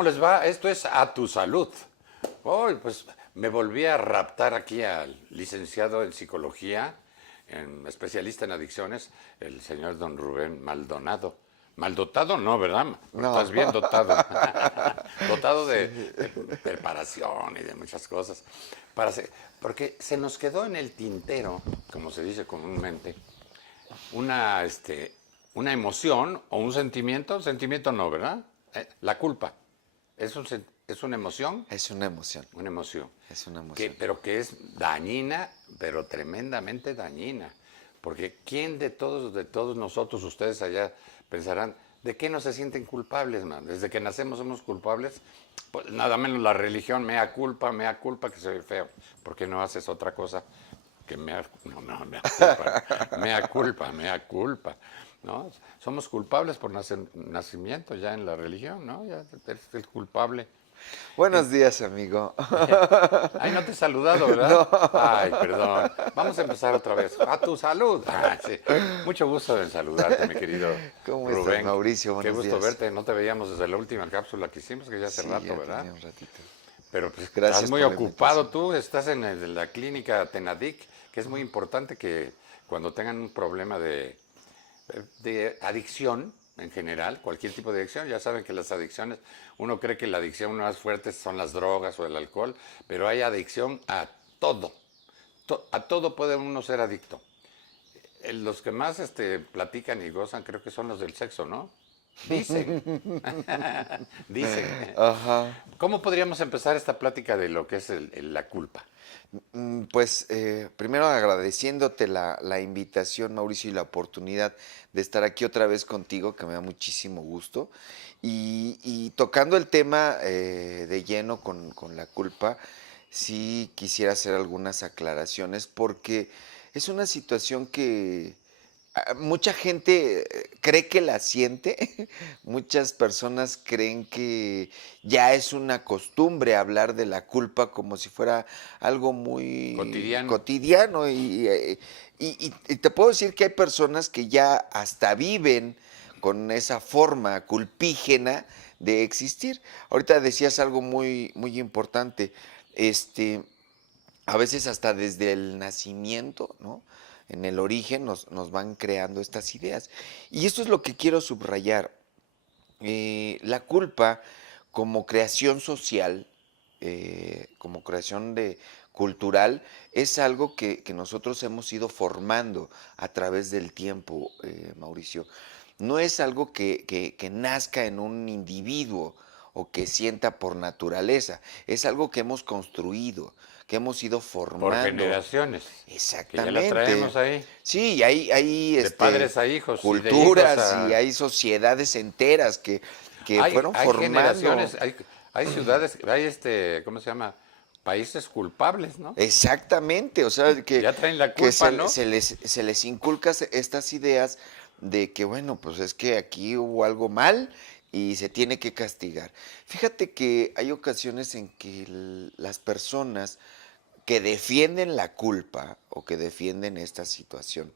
¿Cómo les va? Esto es A Tu Salud. Hoy, pues me volví a raptar aquí al licenciado en psicología, especialista en adicciones, el señor don Rubén Maldonado. Maldotado no, ¿verdad? No. Estás bien dotado. Dotado de, Sí. de preparación y de muchas cosas. Porque se nos quedó en el tintero, como se dice comúnmente, una, una emoción o un sentimiento no, ¿verdad? La culpa. Es una emoción, Es una emoción, una emoción, es una emoción. pero que es dañina, pero tremendamente dañina. Porque ¿quién de todos nosotros, ustedes allá, pensarán, ¿de qué no se sienten culpables, man? Desde que nacemos somos culpables. Pues nada menos la religión, mea culpa, que se ve feo. ¿Por qué no haces otra cosa? Que mea culpa, ¿no? Somos culpables por nacimiento ya en la religión, ¿no? Ya eres el culpable. En- Buenos días, amigo. Ay, no te he saludado, ¿verdad? No. Ay, perdón. Vamos a empezar otra vez. A tu salud. Ah, sí. Mucho gusto en saludarte, mi querido ¿Cómo estás, Rubén. Mauricio? Qué Buenos gusto días. verte. No te veíamos desde la última cápsula que hicimos, que ya hace Sí, rato, ya ¿verdad? tenía un ratito. Pero pues estás Gracias muy por la ocupado invitación. tú, estás en la clínica Tenadic, que es muy importante que cuando tengan un problema de adicción en general, cualquier tipo de adicción, ya saben que las adicciones, uno cree que la adicción más fuerte son las drogas o el alcohol, pero hay adicción a todo. A todo puede uno ser adicto. Los que más platican y gozan creo que son los del sexo, ¿no? Dicen, dicen. Ajá. ¿Cómo podríamos empezar esta plática de lo que es la culpa? Pues primero agradeciéndote la invitación, Mauricio, y la oportunidad de estar aquí otra vez contigo, que me da muchísimo gusto. Y tocando el tema de lleno con la culpa, sí quisiera hacer algunas aclaraciones porque es una situación que mucha gente cree que la siente, muchas personas creen que ya es una costumbre hablar de la culpa como si fuera algo muy Cotidiano. cotidiano y te puedo decir que hay personas que ya hasta viven con esa forma culpígena de existir. Ahorita decías algo muy importante, este, a veces hasta desde el nacimiento, ¿no? En el origen nos van creando estas ideas. Y esto es lo que quiero subrayar. La culpa como creación social, como creación cultural, es algo que nosotros hemos ido formando a través del tiempo, Mauricio. No es algo que nazca en un individuo o que sienta por naturaleza, es algo que hemos construido, que hemos ido Por formando. generaciones, que ya la Exactamente. traemos ahí, Sí, y hay de padres a hijos y de hijos culturas y a... hay sociedades enteras que fueron Hay formando. generaciones, hay ciudades, hay ¿cómo se llama? Países culpables, ¿no? Exactamente, o sea, Ya traen la que culpa, ¿no? se les inculca estas ideas de que, bueno, pues es que aquí hubo algo mal y se tiene que castigar. Fíjate que hay ocasiones en que las personas que defienden la culpa o que defienden esta situación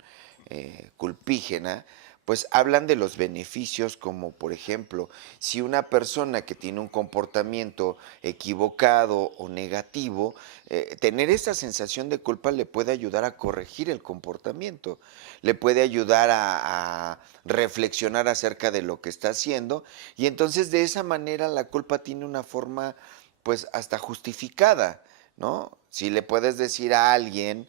culpígena, pues hablan de los beneficios como por ejemplo, si una persona que tiene un comportamiento equivocado o negativo, tener esa sensación de culpa le puede ayudar a corregir el comportamiento, le puede ayudar a reflexionar acerca de lo que está haciendo y entonces de esa manera la culpa tiene una forma pues hasta justificada, ¿no? Si le puedes decir a alguien,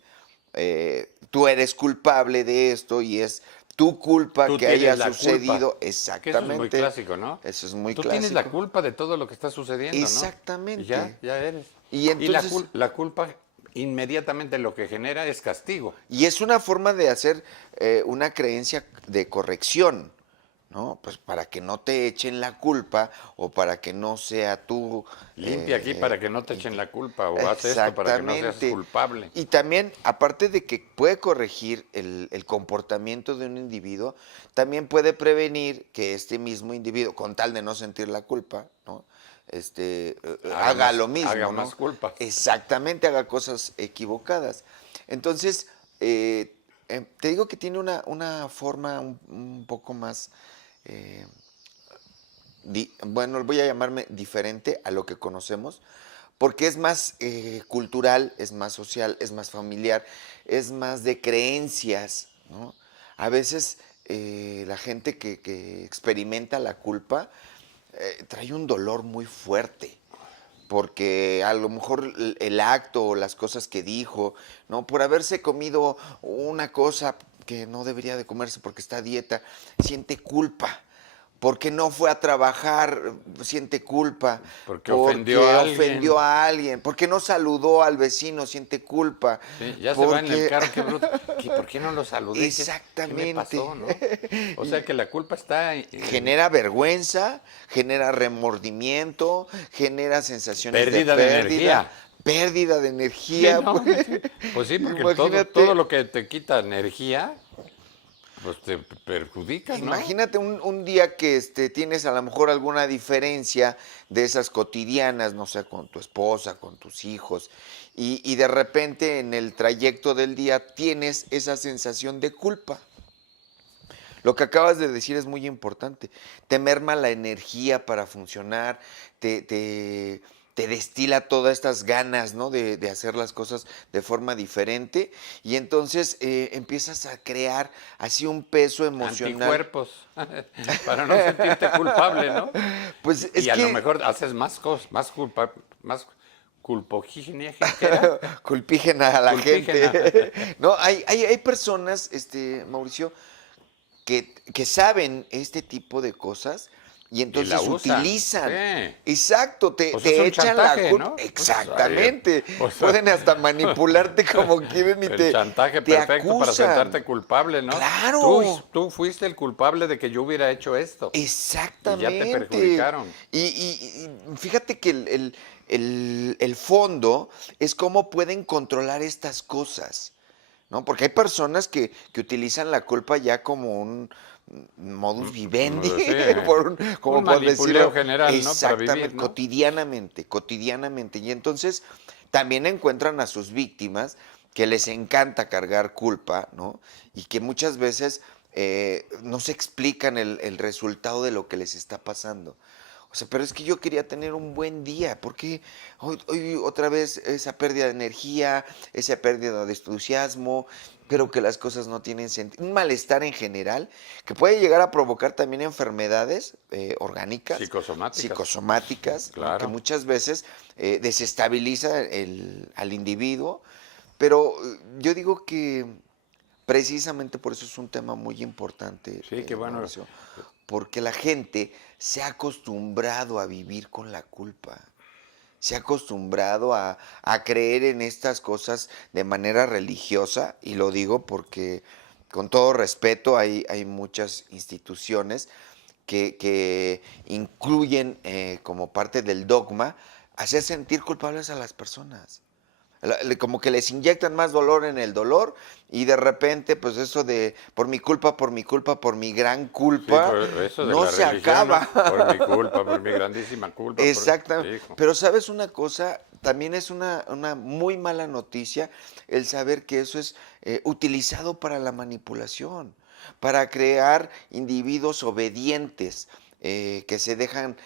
tú eres culpable de esto y es tu culpa Tú que haya tienes la culpa, sucedido, que eso es muy exactamente, clásico, ¿no? eso es muy Tú tienes la clásico, culpa de todo lo que está sucediendo, ¿no? Y exactamente. ya eres. Y Y entonces, la culpa inmediatamente lo que genera es castigo. y es una forma de hacer una creencia de corrección, ¿no? Pues para que no te echen la culpa o para que no sea tú. Limpia aquí para que no te echen Inte- la culpa o haz esto para que no seas Exactamente. culpable. Y también, aparte de que puede corregir el comportamiento de un individuo, también puede prevenir que este mismo individuo, con tal de no sentir la culpa, ¿no? Haga lo Haga mismo, ¿no? más culpas. Exactamente, haga cosas equivocadas. Entonces, te digo que tiene una forma un poco más eh, bueno, voy a llamarme diferente a lo que conocemos, porque es más cultural, es más social, es más familiar, es más de creencias, ¿no? A veces la gente que experimenta la culpa trae un dolor muy fuerte, porque a lo mejor el acto o las cosas que dijo, ¿no? Por haberse comido una cosa que no debería de comerse porque está a dieta, siente culpa. Porque no fue a trabajar, siente culpa. Porque ofendió Porque a ofendió alguien. a alguien. Porque no saludó al vecino, siente culpa. Sí, ya se va en el Porque carro, qué bruto. ¿Por qué no lo saludé? ¿Qué me exactamente. pasó, no? O sea que la culpa está en Genera vergüenza, genera remordimiento, genera sensaciones de pérdida de pérdida, energía. pérdida de Sí, energía. no, sí. Pues sí, porque todo Imagínate, lo que te quita energía, pues te perjudica, ¿no? imagínate un día que tienes a lo mejor alguna diferencia de esas cotidianas, no sé, con tu esposa, con tus hijos, y de repente en el trayecto del día tienes esa sensación de culpa. Lo que acabas de decir es muy importante. Te merma la energía para funcionar, te, te, te destila todas estas ganas, ¿no? De hacer las cosas de forma diferente y entonces empiezas a crear así un peso emocional. Anticuerpos, para no sentirte culpable, ¿no? Pues es Y a lo que mejor haces más cosas, más culpogenia, ¿qué era? culpígena a la Culpígena. gente. No, hay personas, Mauricio, que saben este tipo de cosas y Y la entonces usan, utilizan. sí. Exacto, Pues es te un echan la chantaje, culpa. ¿no? Pues, Exactamente. o sea, Pueden hasta manipularte como quieren y el chantaje te perfecto para acusan. sentarte culpable, ¿no? Claro, Tú fuiste el culpable de que yo hubiera hecho esto y ya te exactamente. perjudicaron. Y fíjate que el fondo es cómo pueden controlar estas cosas. ¿No? Porque hay personas que utilizan la culpa ya como un modus vivendi, Sí, como un por manipuleo decirlo general, ¿no? Para vivir, exactamente, ¿no? cotidianamente, cotidianamente. Y entonces también encuentran a sus víctimas que les encanta cargar culpa, ¿no? Y que muchas veces no se explican el resultado de lo que les está pasando. O sea, pero es que yo quería tener un buen día, porque hoy otra vez esa pérdida de energía, esa pérdida de entusiasmo, creo que las cosas no tienen sentido, un malestar en general, que puede llegar a provocar también enfermedades orgánicas, Psicosomáticas, psicosomáticas, ¿no? Que claro. muchas veces desestabiliza al individuo, pero yo digo que precisamente por eso es un tema muy importante, Sí, qué bueno. Mauricio, porque la gente se ha acostumbrado a vivir con la culpa, se ha acostumbrado a creer en estas cosas de manera religiosa, y lo digo porque con todo respeto hay muchas instituciones que incluyen como parte del dogma hacer sentir culpables a las personas. Como que les inyectan más dolor en el dolor y de repente, pues eso de por mi culpa, por mi culpa, por mi gran Sí, culpa, por eso de no la se religión, ¿no? acaba. Por mi culpa, por mi grandísima culpa, Exactamente. hijo. Pero sabes una cosa, también es una muy mala noticia el saber que eso es utilizado para la manipulación, para crear individuos obedientes. Que se dejan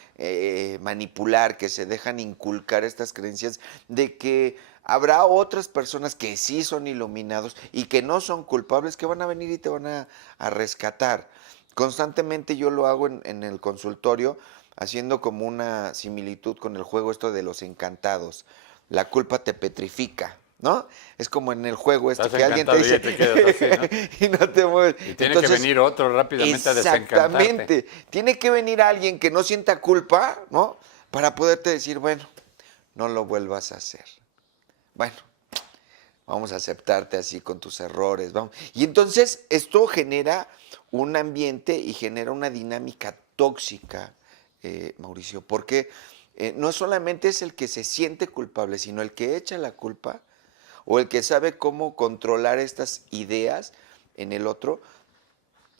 manipular, que se dejan inculcar estas creencias de que habrá otras personas que sí son iluminados y que no son culpables, que van a venir y te van a rescatar. Constantemente yo lo hago en el consultorio, haciendo como una similitud con el juego esto de los encantados. La culpa te petrifica, ¿no? Es como en el juego Estás que alguien te encantado y dice ya te quedas así, ¿no? y no te mueves. Y tiene que Entonces, venir otro rápidamente a desencantarte. exactamente, tiene que venir alguien que no sienta culpa, ¿no? Para poderte decir, bueno, no lo vuelvas a hacer. Bueno, vamos a aceptarte así con tus errores, vamos. Y entonces esto genera un ambiente y genera una dinámica tóxica, Mauricio, porque no solamente es el que se siente culpable, sino el que echa la culpa o el que sabe cómo controlar estas ideas en el otro,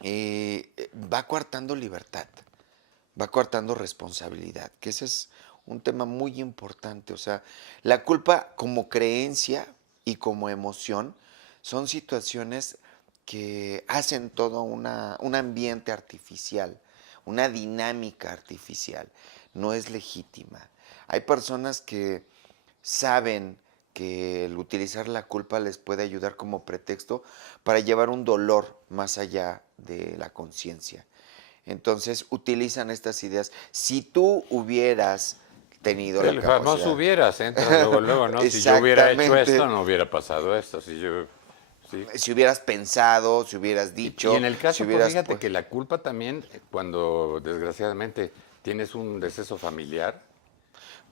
va coartando libertad, va coartando responsabilidad, que ese es un tema muy importante. O sea, la culpa como creencia y como emoción son situaciones que hacen todo un ambiente artificial, una dinámica artificial, no es legítima. Hay personas que saben que el utilizar la culpa les puede ayudar como pretexto para llevar un dolor más allá de la conciencia. Entonces utilizan estas ideas. Si tú hubieras tenido la El famoso capacidad. hubieras, entra luego, luego, ¿no? Si yo hubiera hecho esto, Exactamente. no hubiera pasado esto. Si yo, sí. Si hubieras pensado, si hubieras Y en dicho, el si caso, pues hubieras fíjate pues. que la culpa también, cuando desgraciadamente tienes un deceso familiar,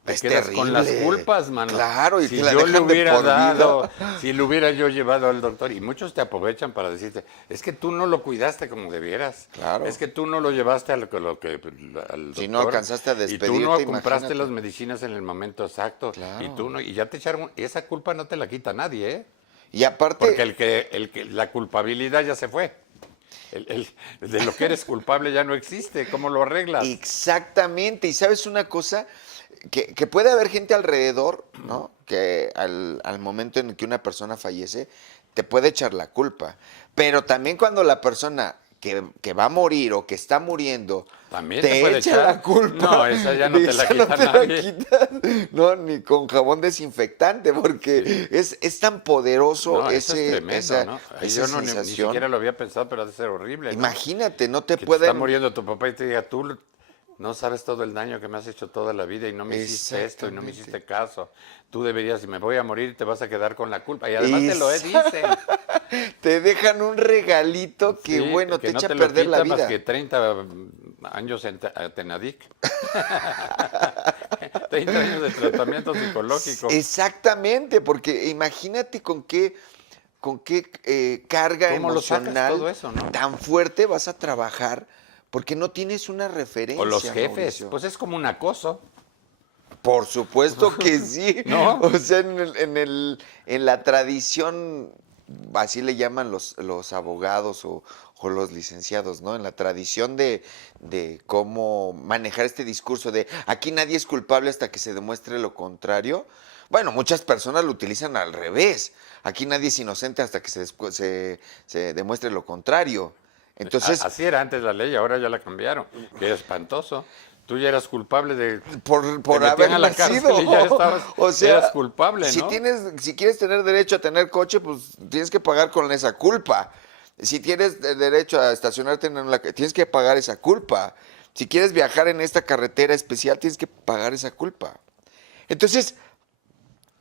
te Es quedas con las terrible. culpas, mano. Claro, y te Si la yo le dejan de hubiera por vida. dado, si le hubiera yo llevado al doctor, y muchos te aprovechan para decirte, es que tú no lo cuidaste como debieras, es Claro. que tú no lo llevaste al Si no doctor, alcanzaste a y tú despedirte, no compraste las imagínate. medicinas en el momento exacto, y tú Claro. no, y ya te echaron, esa culpa no te la quita nadie, ¿eh? Y Porque aparte, la culpabilidad ya se fue. De lo que eres culpable ya no existe. ¿Cómo lo arreglas? exactamente. Y sabes una cosa, que puede haber gente alrededor, ¿no? Que al momento en que una persona fallece, te puede echar la culpa. Pero también cuando la persona que va a morir o que está muriendo También te te puede echa echar. la culpa, No, esa ya no de te la esa no quita te la nadie. quitas, no, ni con jabón desinfectante, Sí. porque es tan poderoso No, eso es tremendo, ¿no? Ay, esa yo no, ni siquiera sensación. lo había pensado, pero ha de ser horrible, ¿no? Imagínate, no te Que te está pueden. muriendo tu papá y te diga, tú no sabes todo el daño que me has hecho toda la vida y no me hiciste esto y no me Exactamente. hiciste caso. Tú deberías, si me voy a morir, te vas a quedar con la culpa. Y además te lo Esa- dicen. Te dejan un regalito que, Sí, bueno, te que no echa a te lo perder la quita más que vida. 30 años en Tenadic. 30 años de tratamiento psicológico. Exactamente, porque imagínate con qué carga ¿Cómo lo sacas todo emocional eso, no? tan fuerte vas a trabajar, porque no tienes una O los referencia, jefes, Mauricio. pues es como un acoso, Por supuesto que sí. ¿no? O sea, en la tradición, así le llaman los abogados o los licenciados, ¿no? En la tradición de cómo manejar este discurso de aquí nadie es culpable hasta que se demuestre lo contrario. Bueno, muchas personas lo utilizan al revés. Aquí nadie es inocente hasta que se demuestre lo contrario. Entonces, Así era antes la ley, ahora ya la cambiaron. Qué espantoso. Tú ya eras culpable de... Te por metían haber a la nacido. cárcel y ya estabas... O Eras sea, culpable, ¿no? si quieres tener derecho a tener coche, pues tienes que pagar con esa culpa. Si tienes derecho a estacionarte tienes que pagar esa culpa. Si quieres viajar en esta carretera especial, tienes que pagar esa culpa. Entonces,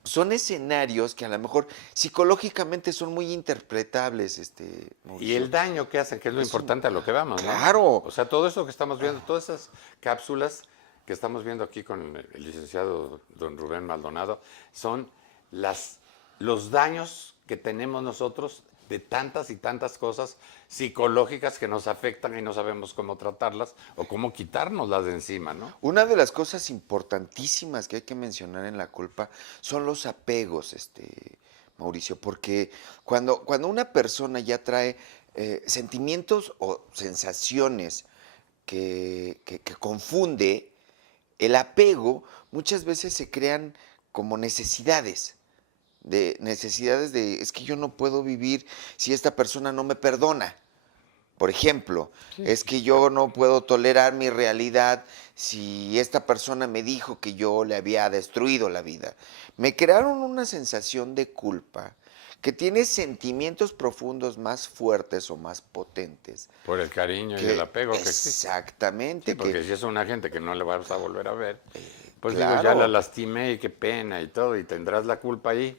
son escenarios que a lo mejor psicológicamente son muy interpretables, Y Mauricio. el daño que hacen, que es lo Es un- importante a lo que vamos, ¿no? Claro. O sea, todo eso que estamos viendo, todas esas cápsulas que estamos viendo aquí con el licenciado don Rubén Maldonado, son los daños que tenemos nosotros de tantas y tantas cosas psicológicas que nos afectan y no sabemos cómo tratarlas o cómo quitárnoslas de encima, ¿no? Una de las cosas importantísimas que hay que mencionar en la culpa son los apegos, Mauricio, porque cuando una persona ya trae sentimientos o sensaciones que confunde, el apego muchas veces se crean como necesidades de, es que yo no puedo vivir si esta persona no me perdona. Por ejemplo, Sí, es que yo no puedo tolerar mi realidad si esta persona me dijo que yo le había destruido la vida. Me crearon una sensación de culpa que tiene sentimientos profundos más fuertes o más potentes. por el cariño y el Que apego que existe. Sí, exactamente, porque si es una gente que no le vas a volver a ver, pues digo, ya la claro. lastimé y qué pena y todo, y tendrás la culpa ahí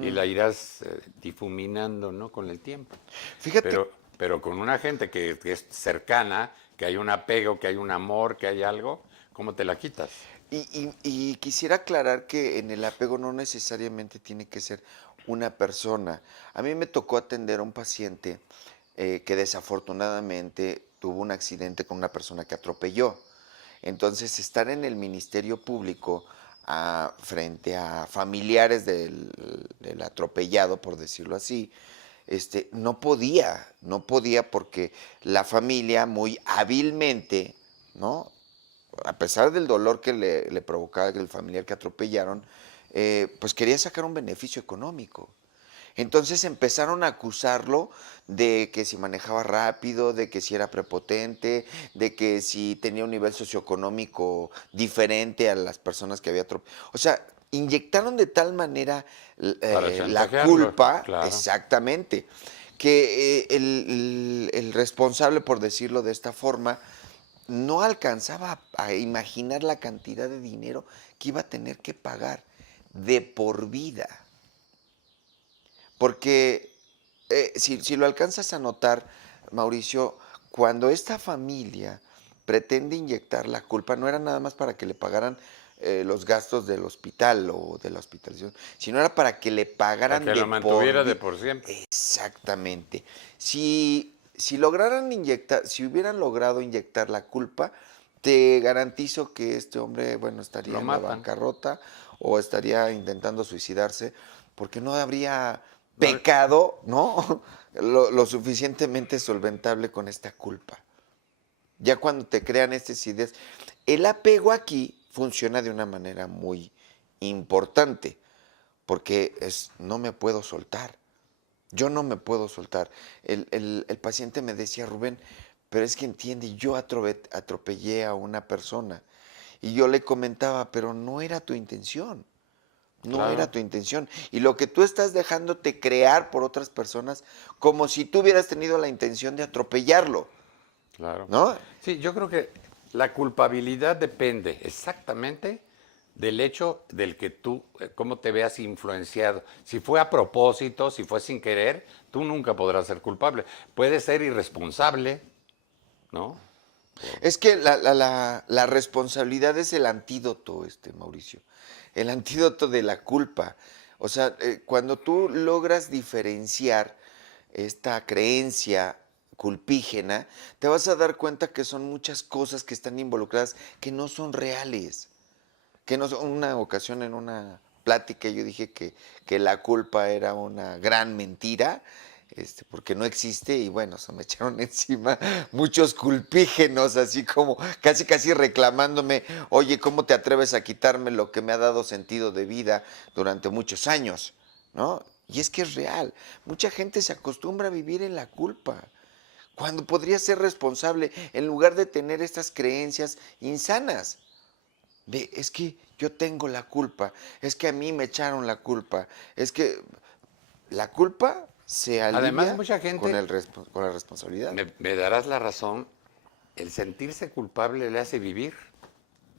y la irás difuminando, ¿no? Con el tiempo. Fíjate. Pero con una gente que es cercana, que hay un apego, que hay un amor, que hay algo, ¿cómo te la quitas? Y quisiera aclarar que en el apego no necesariamente tiene que ser una persona. A mí me tocó atender a un paciente que desafortunadamente tuvo un accidente con una persona que atropelló. Entonces, estar en el Ministerio Público frente a familiares del atropellado, por decirlo así, no podía porque la familia muy hábilmente, ¿no? A pesar del dolor que le provocaba el familiar que atropellaron, pues quería sacar un beneficio económico. Entonces empezaron a acusarlo de que si manejaba rápido, de que si era prepotente, de que si tenía un nivel socioeconómico diferente a las personas que había atropellado. O sea, inyectaron de tal manera Para la chantajearlo, culpa, claro. exactamente, que el responsable, por decirlo de esta forma, no alcanzaba a imaginar la cantidad de dinero que iba a tener que pagar de por vida. Porque si lo alcanzas a notar, Mauricio, cuando esta familia pretende inyectar la culpa, no era nada más para que le pagaran los gastos del hospital o de la hospitalización, sino era para que le Para pagaran que de lo por mantuviera de vida. por siempre. Exactamente. Si lograran inyectar, si hubieran logrado inyectar la culpa, te garantizo que este hombre, bueno, estaría Lo en la matan. bancarrota o estaría intentando suicidarse, porque no habría No, pecado, ¿no? Lo suficientemente solventable con esta culpa. Ya cuando te crean estas ideas, el apego aquí funciona de una manera muy importante, porque es no me puedo soltar. Yo no me puedo soltar. El paciente me decía, Rubén, pero es que entiende, yo atropellé a una persona. Y yo le comentaba, pero no era tu intención. No era claro, tu intención. Y lo que tú estás dejándote crear por otras personas, como si tú hubieras tenido la intención de atropellarlo, claro. ¿no? Sí, yo creo que la culpabilidad depende exactamente del hecho del que tú, cómo te veas influenciado. Si fue a propósito, si fue sin querer, tú nunca podrás ser culpable. Puedes ser irresponsable, ¿no? Por- Es que la responsabilidad es el antídoto, Mauricio. El antídoto de la culpa. O sea, cuando tú logras diferenciar esta creencia culpígena, te vas a dar cuenta que son muchas cosas que están involucradas que no son reales. Que no son, una ocasión en una plática yo dije que la culpa era una gran mentira, porque no existe y bueno, se me echaron encima muchos culpígenos, así como casi casi reclamándome, oye, ¿cómo te atreves a quitarme lo que me ha dado sentido de vida durante muchos años? ¿No? Y es que es real, mucha gente se acostumbra a vivir en la culpa, cuando podría ser responsable en lugar de tener estas creencias insanas. Es que yo tengo la culpa, es que a mí me echaron la culpa, es que la culpa se Además, alivia mucha con, gente, con la responsabilidad. me darás la razón, el sentirse culpable le hace vivir.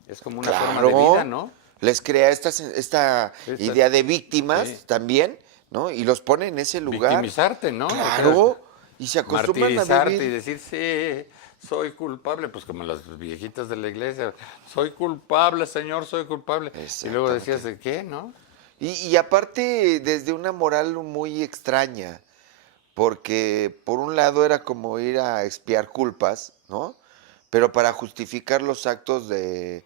Es como una forma de vida, Claro, ¿no? les crea esta Esta- idea de sí. víctimas también, ¿no? Y los pone en ese lugar. Victimizarte, ¿no? O sea, Claro, y se acostumbran a martirizarte y vivir. decir, sí, soy culpable, pues como las viejitas de la iglesia, soy culpable, Señor, soy culpable. Y luego decías, Exactamente. ¿de qué, no? Y aparte, desde una moral muy extraña, porque por un lado era como ir a expiar culpas, ¿no? Pero para justificar los actos de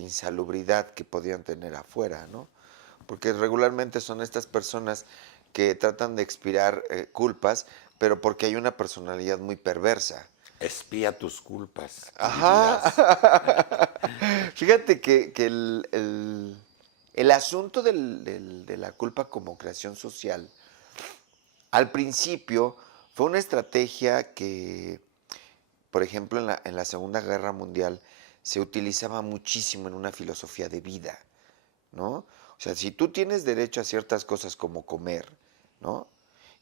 insalubridad que podían tener afuera, ¿no? Porque regularmente son estas personas que tratan de expiar culpas, pero porque hay una personalidad muy perversa. Espía tus culpas y vivirás. Ajá. Fíjate que el asunto de la culpa como creación social, al principio fue una estrategia que, por ejemplo, en la Segunda Guerra Mundial se utilizaba muchísimo en una filosofía de vida, ¿no? O sea, si tú tienes derecho a ciertas cosas como comer, ¿no?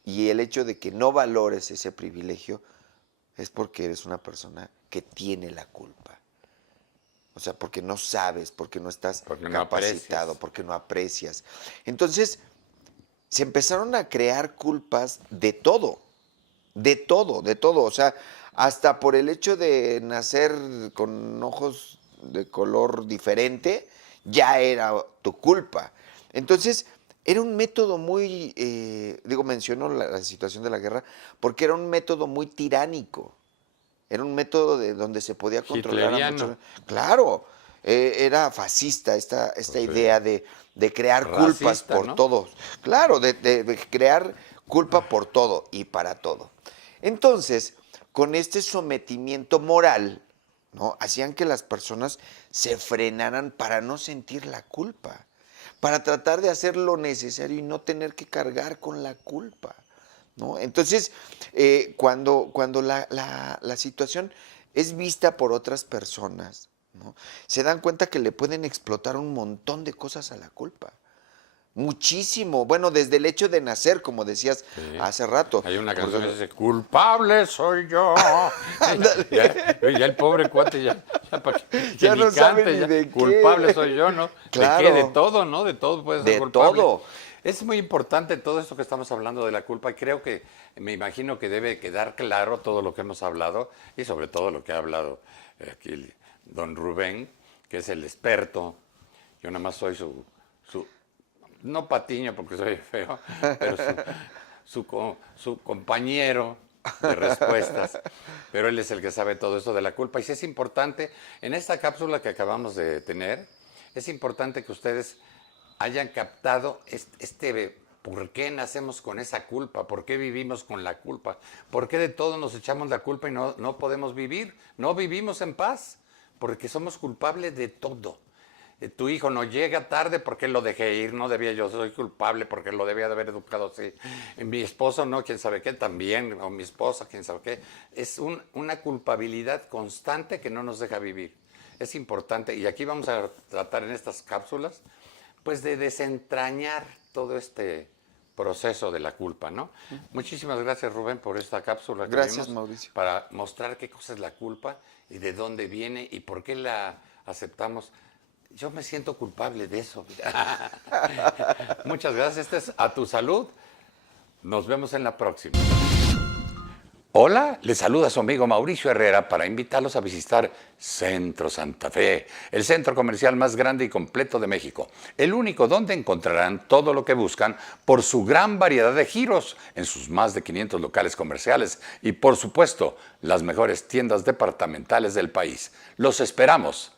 Y el hecho de que no valores ese privilegio es porque eres una persona que tiene la culpa. O sea, porque no sabes, porque no estás Porque no capacitado, aprecias. porque no aprecias. Entonces, se empezaron a crear culpas de todo, de todo, de todo. O sea, hasta por el hecho de nacer con ojos de color diferente, ya era tu culpa. Entonces, era un método muy, menciono la situación de la guerra, porque era un método muy tiránico. Era un método de donde se podía controlar a Hitleriano, muchos. Claro, era fascista esta pues sí. idea de crear culpas Racista, por ¿no? todos. Claro, de crear culpa por todo y para todo. Entonces, con este sometimiento moral, ¿no? Hacían que las personas se frenaran para no sentir la culpa. para tratar de hacer lo necesario y no tener que cargar con la culpa, ¿no? Entonces, cuando la situación es vista por otras personas, ¿no? Se dan cuenta que le pueden explotar un montón de cosas a la culpa. Muchísimo. Bueno, desde el hecho de nacer, como decías Sí. hace rato. Hay una Porque- canción que dice, culpable soy yo. ya el pobre cuate ya para que Ya ni no sabe cante, ni ya, de qué. culpable soy yo, ¿no? Claro. ¿De qué? De todo, ¿no? De todo puede ser De culpable. todo. Es muy importante todo esto que estamos hablando de la culpa y creo que, me imagino que debe quedar claro todo lo que hemos hablado y sobre todo lo que ha hablado aquí don Rubén, que es el experto. Yo nada más soy su no patiño porque soy feo, pero su compañero de respuestas. Pero él es el que sabe todo eso de la culpa. Y sí es importante, en esta cápsula que acabamos de tener, es importante que ustedes hayan captado este por qué nacemos con esa culpa, por qué vivimos con la culpa, por qué de todo nos echamos la culpa y no podemos vivir, no vivimos en paz, porque somos culpables de todo. Tu hijo no llega tarde porque lo dejé ir, no debía, yo soy culpable porque lo debía de haber educado así. Mi esposo no, quién sabe qué, también, o mi esposa, quién sabe qué. Es una culpabilidad constante que no nos deja vivir. Es importante, y aquí vamos a tratar en estas cápsulas, pues de desentrañar todo este proceso de la culpa, ¿no? Muchísimas gracias, Rubén, por esta cápsula que Gracias, vimos Mauricio. para mostrar qué cosa es la culpa y de dónde viene y por qué la aceptamos. Yo me siento culpable de eso. Muchas gracias. Este es A Tu Salud. Nos vemos en la próxima. Hola, les saluda su amigo Mauricio Herrera para invitarlos a visitar Centro Santa Fe, el centro comercial más grande y completo de México. El único donde encontrarán todo lo que buscan por su gran variedad de giros en sus más de 500 locales comerciales y, por supuesto, las mejores tiendas departamentales del país. Los esperamos.